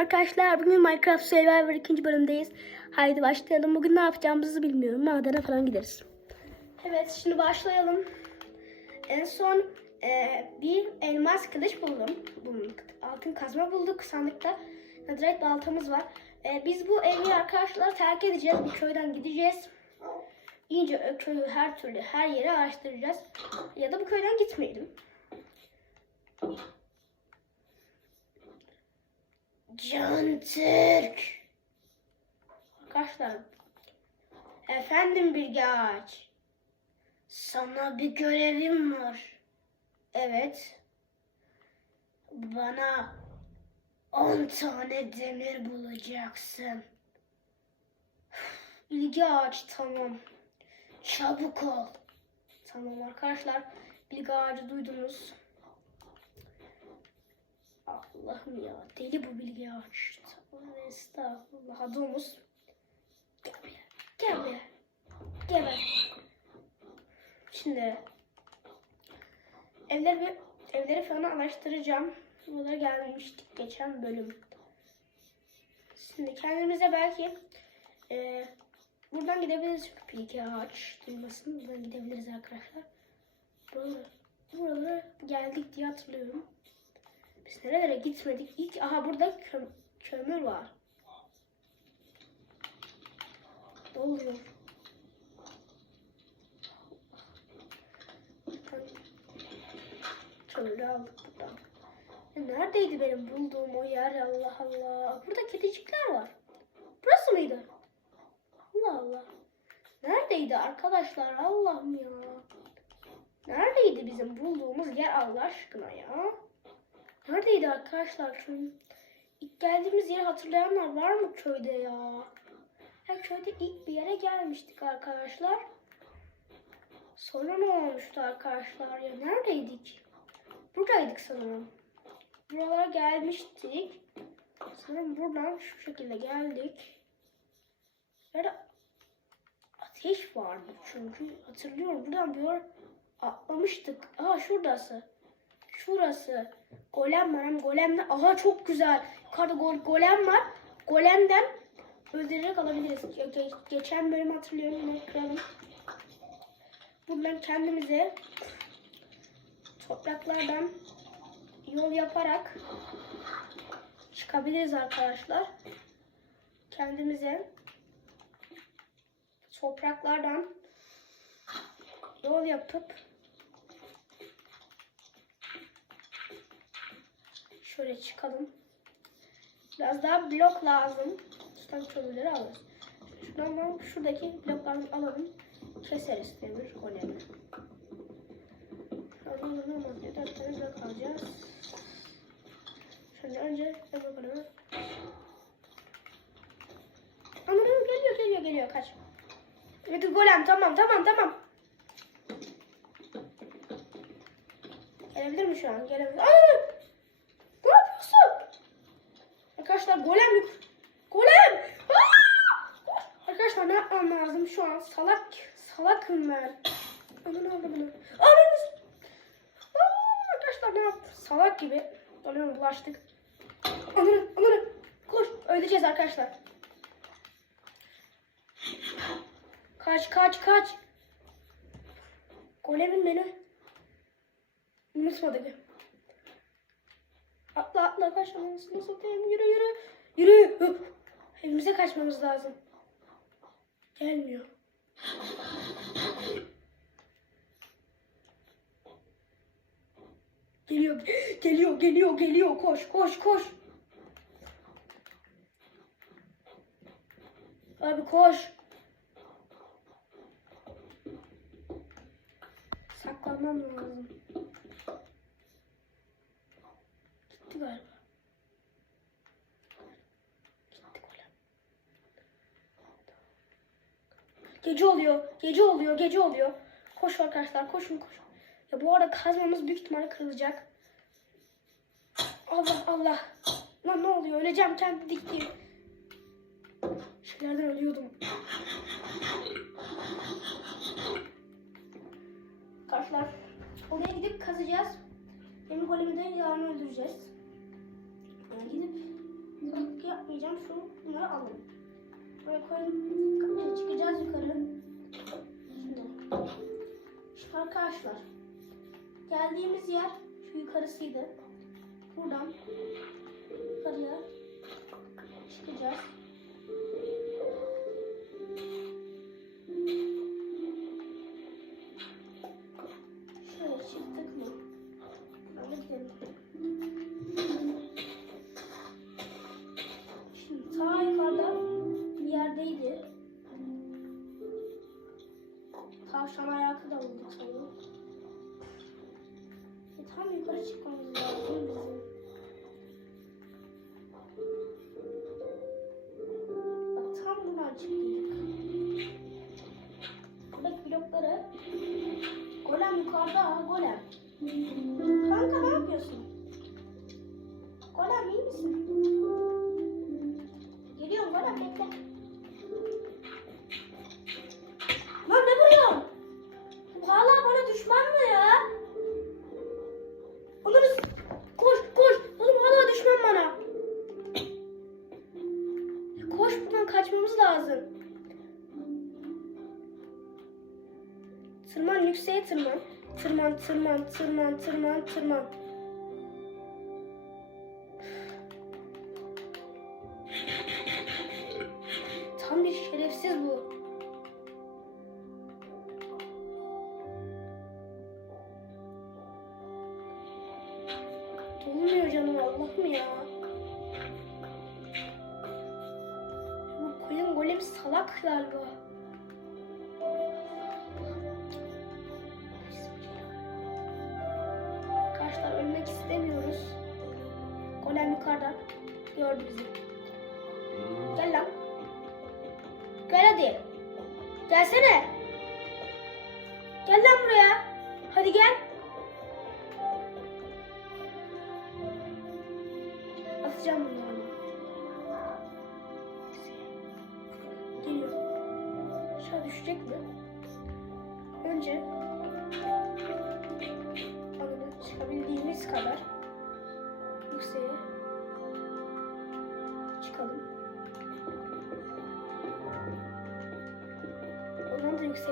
Arkadaşlar bugün Minecraft Survivor ikinci bölümdeyiz. Haydi başlayalım. Bugün ne yapacağımızı bilmiyorum. Madene falan gideriz. Evet şimdi başlayalım. En son e, bir elmas kılıç buldum. Bulduk. Altın kazma bulduk sandıkta. Netherite baltamız var. E, biz bu evi arkadaşlar terk edeceğiz. Bir köyden gideceğiz. İyice köyü her türlü her yere araştıracağız. Ya da bu köyden gitmeyelim. Can Türk. Arkadaşlar. Efendim Bilge Ağaç. Sana bir görevim var. Evet. Bana 10 tane demir bulacaksın. Bilge Ağaç tamam. Çabuk ol. Tamam arkadaşlar. Bilge Ağacı duydunuz. Allah'ım ya deli bu bilgi ağaç. Tövbe Estağfurullah domuz. Gel buraya. Gel buraya. Gel buraya. Şimdi evleri evleri falan araştıracağım. Buralara gelmiştik geçen bölüm. Şimdi kendimize belki e, buradan gidebiliriz çünkü bilgi ağaç duymasın. Buradan gidebiliriz arkadaşlar. Buralara, buralara geldik diye hatırlıyorum. Biz nerelere gitmedik? İlk aha burada köm kömür var. Ne oluyor? Kömürü aldık buradan. Neredeydi benim bulduğum o yer? Allah Allah. Burada kedicikler var. Burası mıydı? Allah Allah. Neredeydi arkadaşlar? Allah'ım ya. Neredeydi bizim bulduğumuz yer Allah aşkına ya? Neredeydi arkadaşlar? Şu ilk geldiğimiz yeri hatırlayanlar var mı köyde ya? Ya köyde ilk bir yere gelmiştik arkadaşlar. Sonra ne olmuştu arkadaşlar ya? Neredeydik? Buradaydık sanırım. Buralara gelmiştik. Sanırım buradan şu şekilde geldik. Nerede? Ateş vardı çünkü. Hatırlıyorum. Buradan bir atlamıştık. Aa şuradası. Şurası. Golem var ama golemle aha çok güzel. Yukarıda gol, golem var. Golemden öldürerek alabiliriz. Ge- ge- geçen bölüm hatırlıyorum. Bunu kıralım. Buradan kendimize topraklardan yol yaparak çıkabiliriz arkadaşlar. Kendimize topraklardan yol yapıp Şöyle çıkalım. Biraz daha blok lazım. Tutan kömürleri alırız. Şuradan ben şuradaki blokları alalım. Keseriz demir golemi. Da olmaz diyor. Dört tane blok alacağız. Şimdi önce demir golemi. Anladım geliyor geliyor geliyor kaç. Evet golem tamam tamam tamam. Gelebilir mi şu an? Gelebilir. Aa! Ne yapıyorsun? Arkadaşlar golem yük. Golem! Aa! Arkadaşlar ne yapmam lazım şu an? Salak, salakım ben. Ananı aldı bunu. Ananı! Aa, Arkadaşlar ne yaptım? Salak gibi. Alıyorum bulaştık. Ananı, ananı. Koş. Öleceğiz arkadaşlar. Kaç, kaç, kaç. Golemin beni unutmadı. Atla atla kaç anasını satayım yürü yürü. Evimize kaçmamız lazım. Gelmiyor. Geliyor. Geliyor geliyor geliyor koş koş koş. Abi koş. Saklanmam lazım. Gitti galiba. Gitti golem. Gece oluyor. Gece oluyor. Gece oluyor. Koş arkadaşlar. Koşun koşun. Ya bu arada kazmamız büyük ihtimalle kırılacak. Allah Allah. Lan ne oluyor? Öleceğim kendi diktiğim. Şeylerden ölüyordum. Arkadaşlar oraya gidip kazacağız. Benim golemi de öldüreceğiz. Yani gidip yapmayacağım. Şu bunları alalım. Buraya koyalım. Kapıya çıkacağız yukarı. Şimdi. Arkadaşlar. Geldiğimiz yer şu yukarısıydı. Buradan yukarıya çıkacağız. Koş buradan kaçmamız lazım. Tırman yükseğe tırman. Tırman tırman tırman tırman tırman. Dördüncü.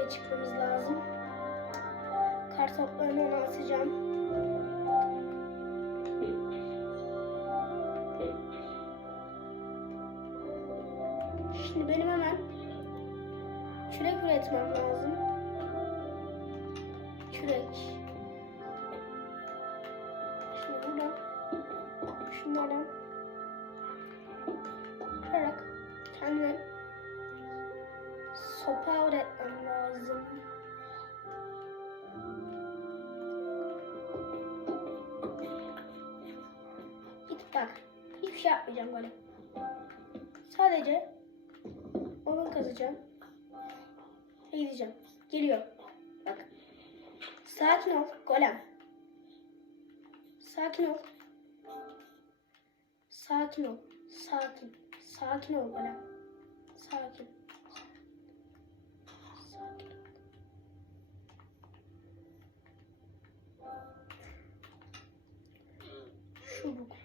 Yükseğe çıkmamız lazım. Kar toplarını ona atacağım. Şimdi benim hemen kürek üretmem lazım. Kürek. Şimdi buradan şunlardan kırarak kendime sopa üretmem lazım. Git bak. Hiçbir şey yapmayacağım böyle. Sadece onu kazacağım. Gideceğim. Geliyor. Bak. Sakin ol golem. Sakin ol. Sakin ol. Sakin. Sakin ol golem. Sakin. Çubuk.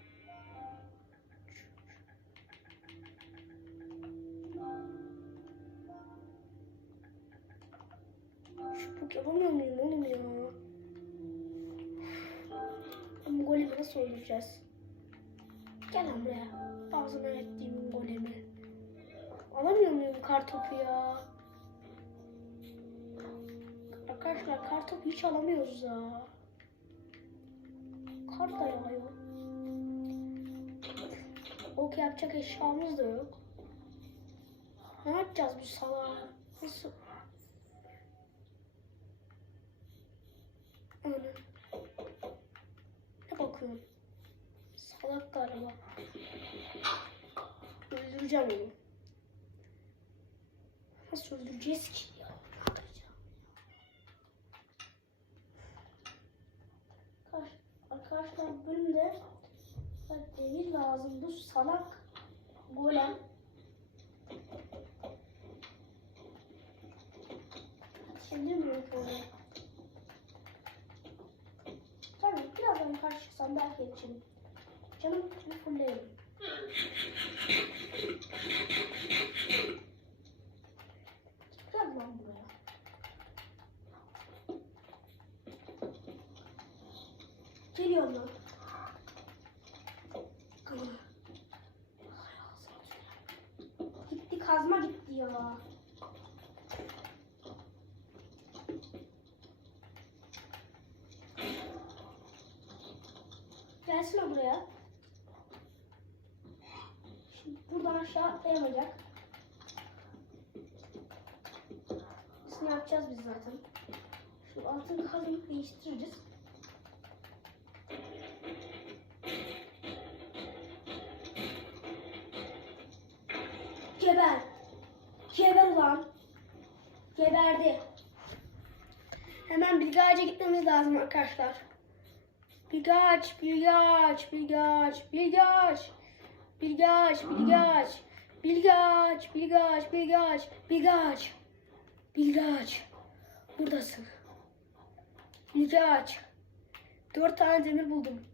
Çubuk yapamıyor muyum oğlum ya? Ama golemi nasıl öldüreceğiz? Gel lan buraya. Ağzına ettiğim golemi. Alamıyor muyum kar topu ya? Arkadaşlar kar topu hiç alamıyoruz ya. Kar da yağıyor. Ok yapacak eşyamız da yok. Ne yapacağız bu salağa? Nasıl? Ana. Ne bakıyorsun? Salak galiba. Öldüreceğim onu. Nasıl öldüreceğiz ki ya? Ne yapacağım? Arkadaş- Arkadaşlar bu bölümde demir lazım. Bu salak golem. Şimdi mi böyle? Tamam birazdan karşı çıksam belki yetişirim. Canım bir fulleyelim. Gel lan buraya. Lan. Kızım. Gitti kazma gitti ya. Gelsene buraya. Şimdi buradan aşağı atlayamayacak. Bunu yapacağız biz zaten. Şu altın kazmayı değiştiririz. babam geberdi. Hemen Bilge Ağaç'a gitmemiz lazım arkadaşlar. Bilge Ağaç, Bilge Ağaç, Bilge Ağaç, Bilge Ağaç. Bilge Ağaç, Bilge Ağaç. Bilge Ağaç, Bilge Ağaç, Bilge Ağaç, Bilge Ağaç. Bilge Ağaç. Buradasın. Bilge Ağaç. Dört tane demir buldum.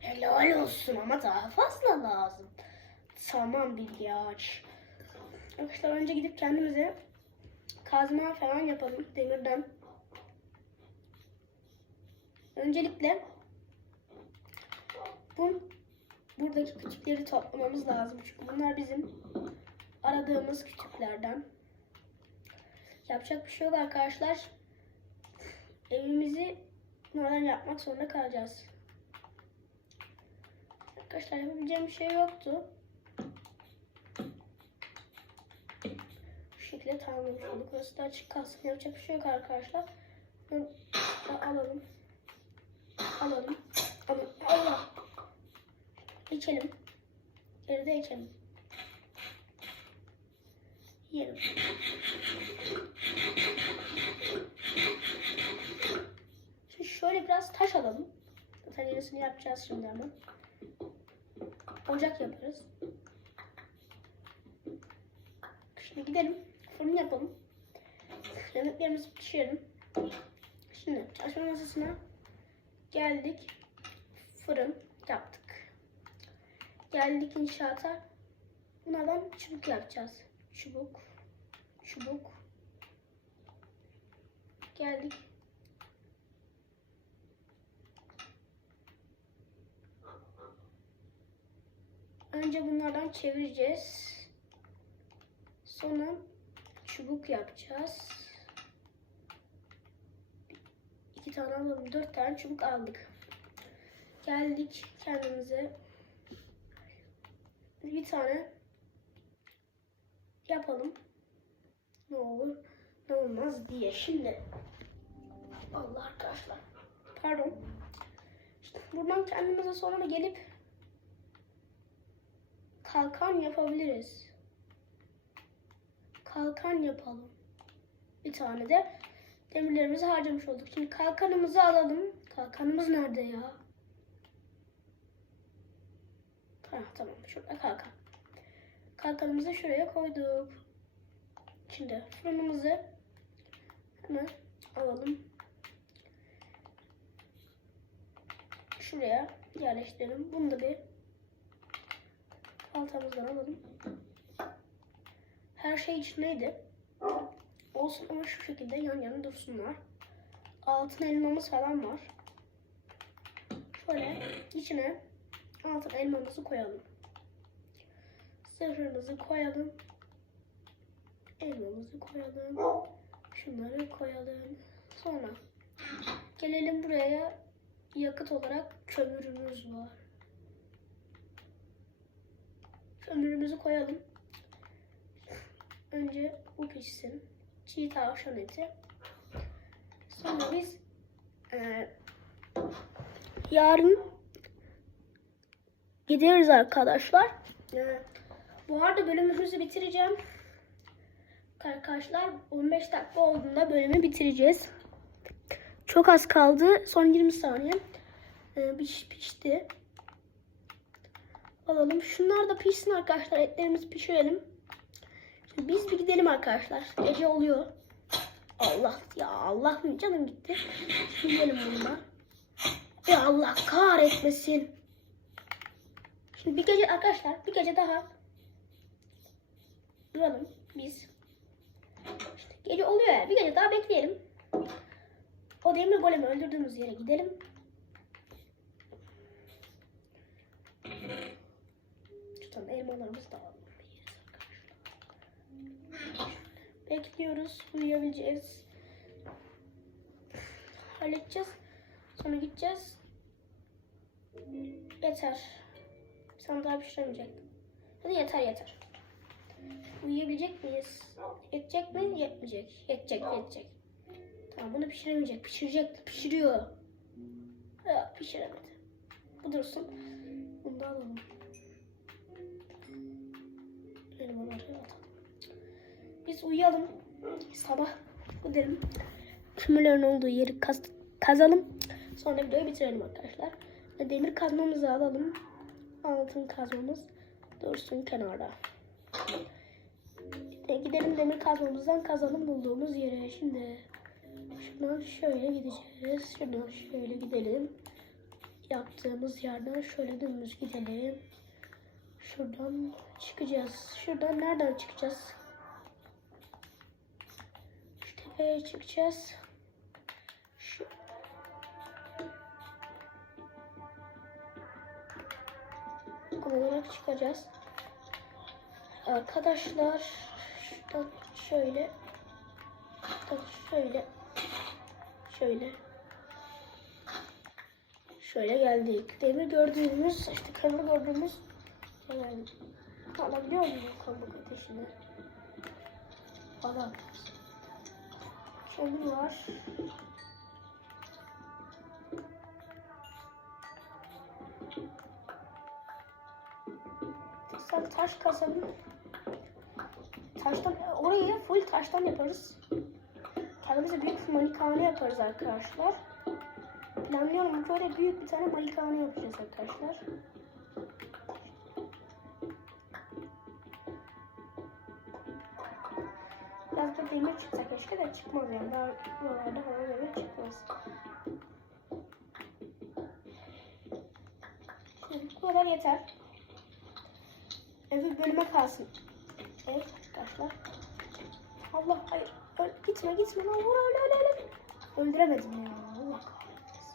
Helal olsun ama daha fazla lazım. Tamam Bilge Ağaç. Arkadaşlar önce gidip kendimize kazma falan yapalım demirden. Öncelikle bu buradaki küçükleri toplamamız lazım. Çünkü bunlar bizim aradığımız küçüklerden. Yapacak bir şey yok arkadaşlar. Evimizi buradan yapmak zorunda kalacağız. Arkadaşlar yapabileceğim bir şey yoktu. Şu şekilde tamamlamış olduk. Burası da açık kalsın. Yapacak bir şey arkadaşlar. Bunu alalım. Alalım. Alalım. Allah. İçelim. Geride içelim. Yiyelim. Şimdi şöyle biraz taş alalım. Zaten yapacağız şimdi hemen. Ocak yaparız. Şimdi gidelim. Fırın yapalım. Yemeklerimizi pişirelim. Şimdi çalışma masasına geldik. Fırın yaptık. Geldik inşaata. Bunlardan çubuk yapacağız. Çubuk. Çubuk. Geldik. Önce bunlardan çevireceğiz. Sonra çubuk yapacağız. İki tane alalım. Dört tane çubuk aldık. Geldik kendimize. Bir tane yapalım. Ne olur ne olmaz diye. Şimdi Allah arkadaşlar. Pardon. İşte buradan kendimize sonra gelip kalkan yapabiliriz. Kalkan yapalım. Bir tane de demirlerimizi harcamış olduk. Şimdi kalkanımızı alalım. Kalkanımız nerede ya? Ha, tamam şurada kalkan. Kalkanımızı şuraya koyduk. Şimdi fırınımızı hemen alalım. Şuraya yerleştirelim. Bunu da bir Baltamızdan alalım. Her şey içindeydi. Olsun ama şu şekilde yan yana dursunlar. Altın elmamız falan var. Şöyle içine altın elmamızı koyalım. Zırhımızı koyalım. Elmamızı koyalım. Şunları koyalım. Sonra gelelim buraya yakıt olarak kömürümüz var. Kömürümüzü koyalım. Önce bu pişsin. Çiğ tavşan eti. Sonra biz e, yarın gideriz arkadaşlar. E, bu arada bölümümüzü bitireceğim. Arkadaşlar 15 dakika olduğunda bölümü bitireceğiz. Çok az kaldı. Son 20 saniye. E, piş, pişti. Alalım. Şunlar da pişsin arkadaşlar. Etlerimizi pişirelim. Biz bir gidelim arkadaşlar. Gece oluyor. Allah ya Allah canım gitti. Gidelim bununla. Ya Allah kahretmesin. Şimdi bir gece arkadaşlar bir gece daha duralım biz. İşte gece oluyor ya bir gece daha bekleyelim. O demir golemi öldürdüğümüz yere gidelim. Şuradan elmalarımızı da alalım. Bekliyoruz. Uyuyabileceğiz. Halledeceğiz. Sonra gideceğiz. Yeter. Sana daha pişiremeyecektim. Hadi yeter yeter. Uyuyabilecek miyiz? Yetecek mi? Yetmeyecek. Yetecek, yetecek. Tamam bunu pişiremeyecek. Pişirecek. Pişiriyor. Ya, pişiremedi. Bu dursun. Bunu da alalım. Elmaları atalım. Biz uyuyalım. Sabah gidelim. Kömürlerin olduğu yeri kaz kazalım. Sonra videoyu bitirelim arkadaşlar. Demir kazmamızı alalım. Altın kazmamız dursun kenarda. Gidelim demir kazmamızdan kazalım bulduğumuz yere. Şimdi şuradan şöyle gideceğiz. Şuradan şöyle gidelim. Yaptığımız yerden şöyle dümdüz gidelim. Şuradan çıkacağız. Şuradan nereden çıkacağız? Tepeye çıkacağız. Şu olarak çıkacağız. Arkadaşlar şuradan şöyle şuradan şöyle şöyle şöyle geldik. Demir gördüğümüz işte kömür gördüğümüz yani alabiliyor muyum kabuk ateşini? Falan. Kömür var. Sen taş kazalım. Taştan, orayı full taştan yaparız. Kendimize büyük bir malikane yaparız arkadaşlar. Planlıyorum böyle büyük bir tane malikane yapacağız arkadaşlar. Demir çıksa keşke de çıkmaz yani. Daha buralarda falan demir çıkmaz. Şimdi bu kadar yeter. Öbür bölüme kalsın. Evet arkadaşlar. Allah hayır. Öl, gitme gitme. Vur öyle öyle öyle. Öldüremedim ya. Allah kahretsin.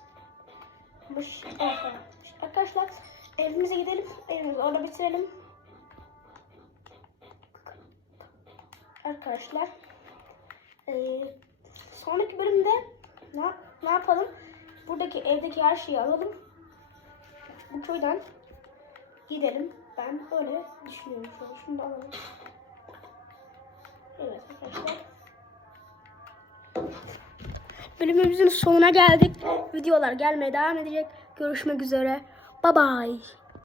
Ah, ah. Arkadaşlar evimize gidelim. Evimizi orada bitirelim. Arkadaşlar. Eee, sonraki bölümde ne, ne yapalım? Buradaki evdeki her şeyi alalım. Bu köyden gidelim. Ben öyle düşünüyorum şu an. Şunu da alalım. Evet arkadaşlar. Bölümümüzün sonuna geldik. Videolar gelmeye devam edecek. Görüşmek üzere. Bye bye.